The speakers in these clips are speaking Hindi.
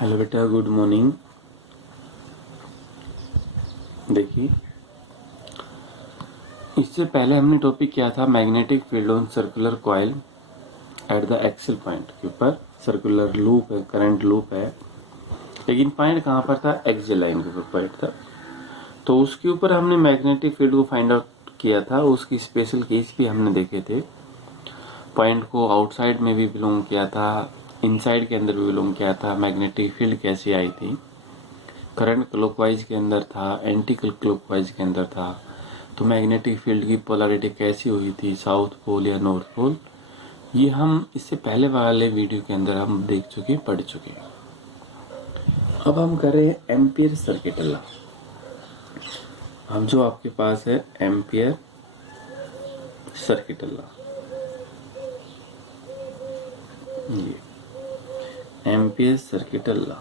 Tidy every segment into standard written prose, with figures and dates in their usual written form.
हेलो बेटा, गुड मॉर्निंग। देखिए, इससे पहले हमने टॉपिक किया था magnetic field on circular coil at the axial point के ऊपर। सर्कुलर लूप है, करंट लूप है, लेकिन पॉइंट कहाँ पर था? एक्सियल लाइन के ऊपर पॉइंट था। तो उसके ऊपर हमने मैग्नेटिक फील्ड को फाइंड आउट किया था। उसकी स्पेशल केस भी हमने देखे थे। पॉइंट को आउटसाइड में भी बिलोंग किया था, इनसाइड के अंदर भी बिलोंग किया था। मैग्नेटिक फील्ड कैसे आई थी? करंट क्लॉकवाइज के अंदर था, एंटी क्लॉकवाइज के अंदर था। तो मैग्नेटिक फील्ड की पोलैरिटी कैसी हुई थी, साउथ पोल या नॉर्थ पोल? ये हम इससे पहले वाले वीडियो के अंदर हम देख चुके, पढ़ चुके। अब हम करें एम्पियर सर्किट लॉ। अब जो आपके पास है एम्पियर सर्किट लॉ, ये एम्पियर सर्किट लॉ।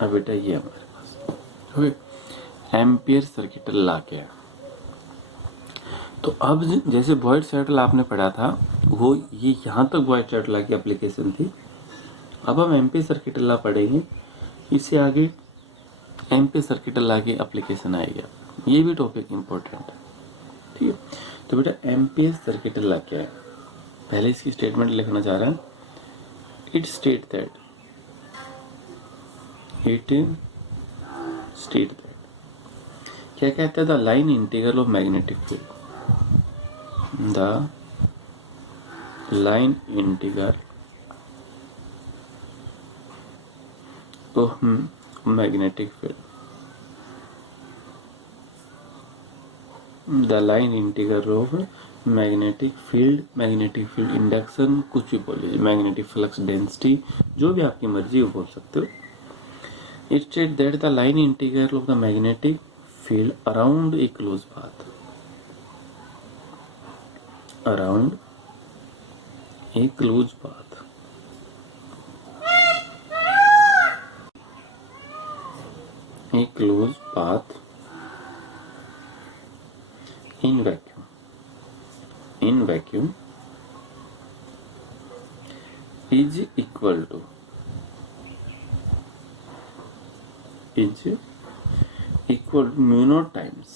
अब बेटा ये हमारे पास एम्पियर सर्किट लॉ क्या है? तो अब जैसे वॉइड सर्किल आपने पढ़ा था, वो ये यहाँ तक वॉइड सर्किट लॉ की एप्लीकेशन थी। अब हम एम्पियर सर्किट लॉ पढ़ेंगे, इससे आगे एम्पियर सर्किट लॉ की एप्लीकेशन आएगा। ये भी टॉपिक इम्पोर्टेंट है, ठीक है। तो बेटा एम्पियर सर्किट लॉ क्या है? पहले इसकी स्टेटमेंट लिखना चाह रहा है। इट स्टेट दैट क्या कहता है? The line integral of magnetic field, the line integral of magnetic field, the line integral of magnetic field induction, कुछ भी बोल लीजिए, मैग्नेटिक फ्लक्स डेंसिटी, जो भी आपकी मर्जी वो बोल सकते हो। It state that the line integral of the magnetic field around a close path, around a close path, a closed path in vacuum is equal to mu naught times,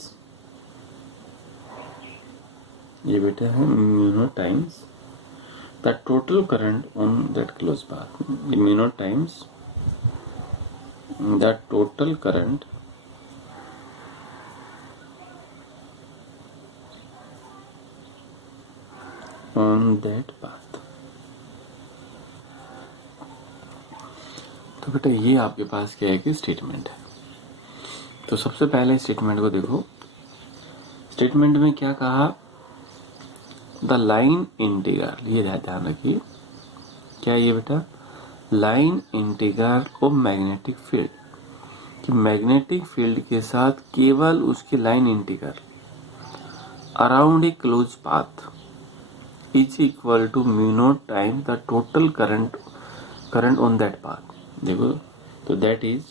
ये बेटा है mu naught times the total current on that closed path, mu naught times the total current on that path। तो बेटा ये आपके पास क्या है कि स्टेटमेंट है। तो सबसे पहले स्टेटमेंट को देखो। स्टेटमेंट में क्या कहा? द लाइन इंटीग्रल, ये ध्यान रखिए, क्या ये बेटा? Line integral of magnetic field, कि मैग्नेटिक फील्ड के साथ केवल उसकी line integral around a close path is equal to mu naught time the total current on that path. देखो, तो दैट इज,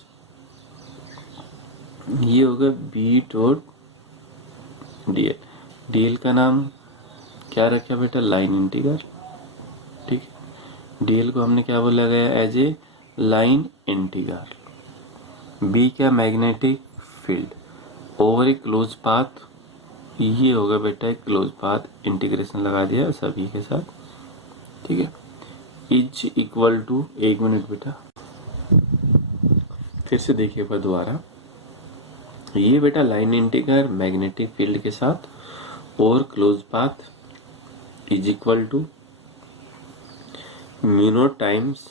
ये होगा B dot D L. D L का नाम क्या रखा बेटा? लाइन इंटीग्रल, ठीक है। डी एल को हमने क्या बोला गया? As a line integral. B क्या? Magnetic field over a close path, ये होगा बेटा एक क्लोज पाथ। इंटीग्रेशन लगा दिया सभी के साथ, ठीक है। इज इक्वल टू, एक मिनट बेटा फिर से देखिए पर दोबारा। ये बेटा लाइन इंटीग्रल मैग्नेटिक फील्ड के साथ और close path is equal to mu naught times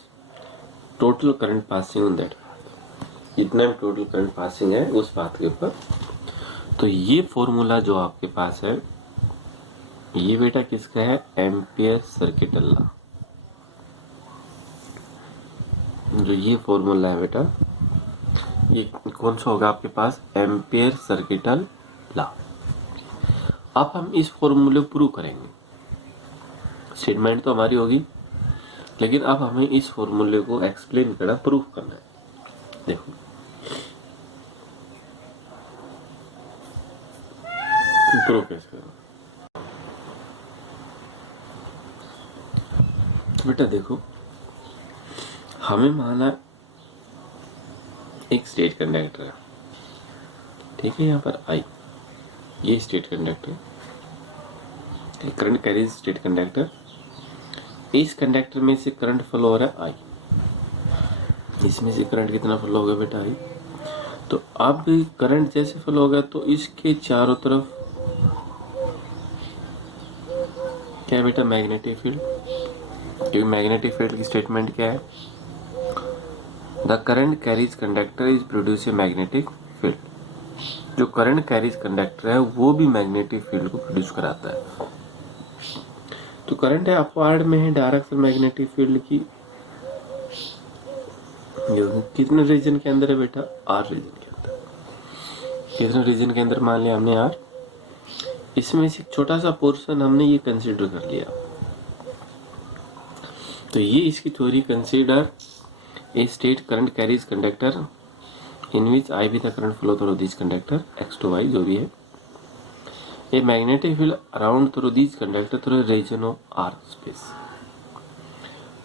total current passing on that path, इतना भी टोटल करंट पासिंग है उस पाथ के ऊपर। तो ये फॉर्मूला जो आपके पास है, ये बेटा किसका है? Ampere circuit law. जो ये फॉर्मूला है बेटा, ये कौन सा होगा आपके पास? Ampere circuit law. अब हम इस फॉर्मूले को प्रूव करेंगे। स्टेटमेंट तो हमारी होगी, लेकिन अब हमें इस फॉर्मूले को एक्सप्लेन करना, प्रूफ करना है। देखो, प्रूफ कैसे करो? तो बेटा देखो, हमें माना एक स्टेट कंडक्टर है, ठीक है, यहाँ पर आई, ये state conductor, current carries state conductor, इस कंडक्टर में से करंट फ्लो हो रहा है आई, इसमें से करंट कितना फ्लो होगा बेटा आई। तो अब करंट जैसे फ्लो होगा तो इसके चारों तरफ क्या है बेटा, मैग्नेटिक फील्ड, क्योंकि मैग्नेटिक फील्ड की स्टेटमेंट क्या है, the current carries conductor is produce a magnetic field. जो करंट कैरीज कंडक्टर है वो भी मैग्नेटिक फील्ड को प्रोड्यूस कराता है। तो करंट है अपवार्ड में है डायरेक्शन मैग्नेटिक फील्ड की, कितने रीजन के अंदर है बेटा, आर रीजन के अंदर। कितने रीजन के अंदर मान लिया हमने, आर। इसमें से एक छोटा सा पोर्शन हमने ये कंसीडर कर लिया, तो ये इसकी theory consider a state current carries conductor in which I B the current flow through this conductor X to Y जो भी है, a magnetic field around through this conductor through region of our space.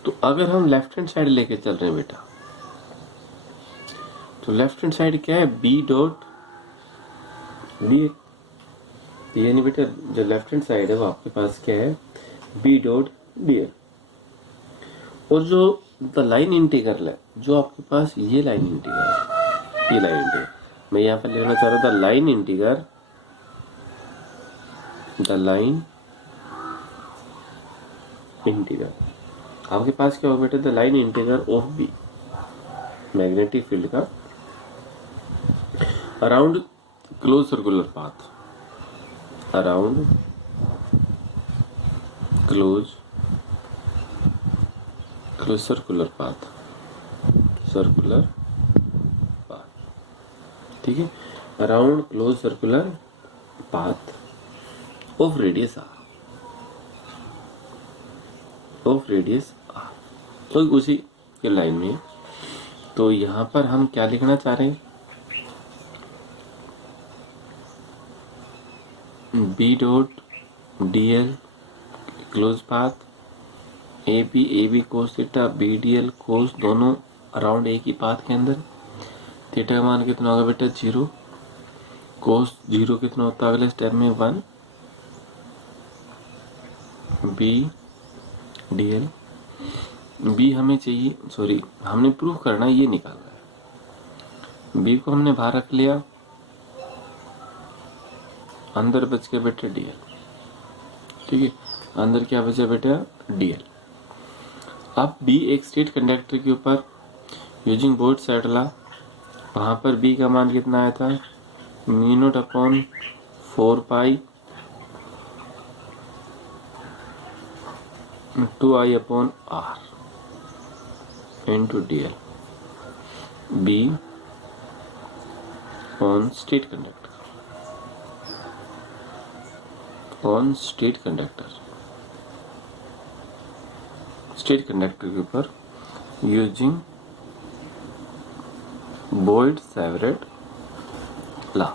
तो अगर हम लेफ्ट हैंड साइड लेके चल रहे हैं बेटा, तो लेफ्ट हैंड साइड क्या है, बी डॉट डी, यानी बेटा जो लेफ्ट हैंड साइड है वो आपके पास क्या है, बी डॉट डी एल। और जो द लाइन इंटीग्रल है, जो आपके पास ये लाइन इंटीग्रल है, ये लाइन इंटीग्रल मैं यहाँ पर लिखना चाह रहा था, line integral, the line integral आपके पास क्या होगा बेटा, the line integral of B, magnetic field का around close circular path, around close circular path, circular path, ठीक है, around close circular path of radius r, of radius r, तो उसी के लाइन में। तो यहाँ पर हम क्या लिखना चाह रहे हैं, B dot D l close path, A B cos theta, B d l cos, दोनों अराउंड एक ही पाथ के अंदर। थीटा का मान कितना होगा बेटा, 0, कोस 0 कितना होता है अगले स्टेप में 1, बी डी एल, बी हमें चाहिए, सॉरी हमने प्रूफ करना है, ये निकालना है, बी को हमने बाहर रख लिया, अंदर बच गया बेटा डी एल, ठीक है, अंदर क्या बचा बेटा, डी एल। अब बी एक स्टेट कंडक्टर के ऊपर यूजिंग बोर्ड साइड ला, वहाँ पर बी का मान कितना आया था, mu naught upon 4 pi 2i upon are into D l, B on straight conductor, on straight conductor, straight conductor के ऊपर using Biot Savart law,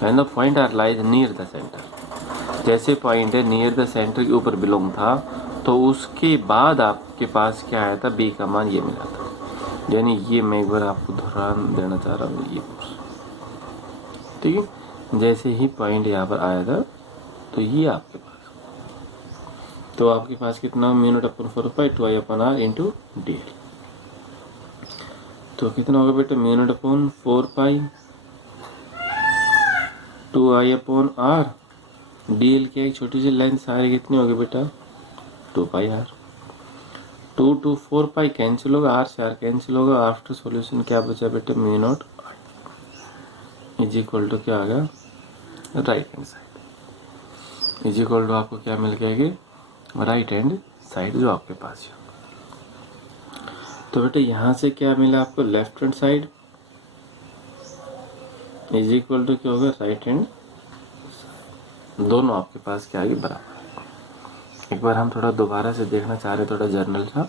when the point R lies near the centre. जैसे पॉइंट है नियर द सेंटर के ऊपर बिलोंग था, तो उसके बाद आपके पास क्या आया था, बी का मान ये मिला था। यानी ये मैं एक बार आपको दोहरान देना चाह रहा हूँ, ये ठीक है, जैसे ही पॉइंट यहाँ पर आया था तो ये आपके पास, तो आपके पास कितना, mu naught upon 4 pi 2i upon are into D L. तो कितना होगा बेटा, mu naught upon 4 pi 2i upon R, D L की एक छोटी सी लाइन सारी कितनी होगी बेटा, 2 pi R, 2 to 4 pi cancel होगा, आर से आर कैंसिल होगा, आफ्टर सॉल्यूशन क्या बचा बेटा, mu naught is equal to क्या आ गया, right hand side is equal to आपको क्या मिल जाएगी, राइट हैंड साइड जो आपके पास है। तो बेटा यहाँ से क्या मिला आपको, left hand side is equal to क्या होगा, राइट हैंड, दोनों आपके पास क्या आएगी, बराबर। एक बार हम थोड़ा दोबारा से देखना चाह रहे, थोड़ा जर्नल सा।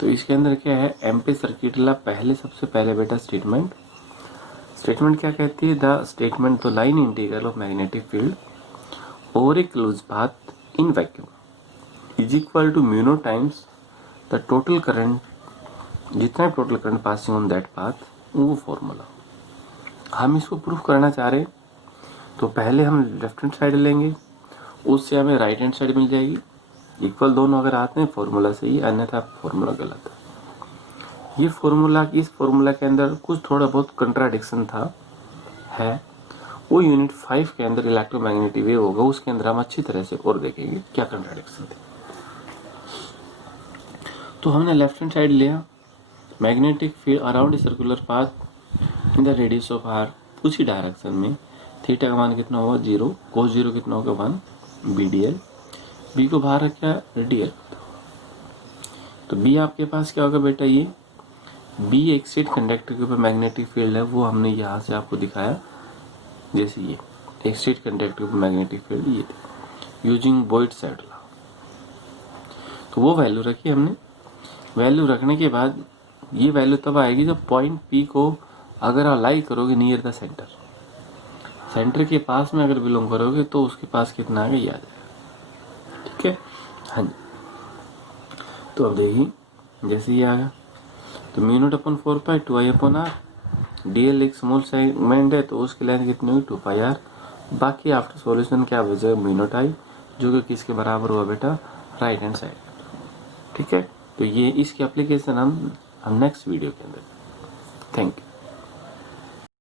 तो इसके अंदर क्या है, एम्पे सर्किट ला, पहले सबसे पहले बेटा स्टेटमेंट क्या कहती है, द स्टेटमेंट तो line integral of magnetic field over a close path in vacuum is equal to mu naught times the total current जितना भी total current passing on that path वो फॉर्मूला। हम इसको प्रूफ करना चाह रहे हैं तो पहले हम लेफ्ट हैंड साइड लेंगे, उससे हमें राइट हैंड साइड मिल जाएगी। इक्वल दोनों अगर आते हैं फॉर्मूला सही, अन्यथा फॉर्मूला गलत है। ये फॉर्मूला इस फॉर्मूला के अंदर कुछ थोड़ा बहुत कंट्राडिक्शन था है, वो यूनिट 5 के अंदर इलेक्ट्रोमैग्नेटिक वेव होगा, उसके अंदर हम अच्छी तरह से और देखेंगे क्या कंट्राडिक्शन थी। तो हमने लेफ्ट हैंड साइड लिया, magnetic field around a circular path in the radius of R, उसी डायरेक्शन में थीटा का मान कितना होगा 0, कोस 0 कितना होगा 1, BDL, बी को बाहर रखा DL। तो बी आपके पास क्या होगा बेटा, ये बी एक सीट कंडक्टर के ऊपर मैग्नेटिक फील्ड है, वो हमने यहाँ से आपको दिखाया, जैसे ये एक स्ट्रेट कंडक्टर के ऊपर मैग्नेटिक फील्ड ये थी यूजिंग बॉयड-सैवर्ट लॉ। तो वो वैल्यू रखी हमने। वैल्यू रखने के बाद ये वैल्यू तब आएगी जब पॉइंट पी को अगर अलाई करोगे नियर द सेंटर, सेंटर के पास में अगर बिलोंग करोगे तो उसके पास कितना आएगा ये आ जाएगा। ठीक है, हाँ जी। तो अब देखिए जैसे ये आ गया तो μ0/4 2I/r, DL एक स्मॉल सेगमेंट है तो उसकी लेंथ कितनी होगी 2πr। बाकी आफ्टर सॉल्यूशन क्या बचेगा μ0I, जो कि किसके बराबर हुआ बेटा, राइट हैंड साइड। ठीक है, तो ये इसकी एप्लीकेशन हम नेक्स्ट वीडियो के अंदर। Thank you.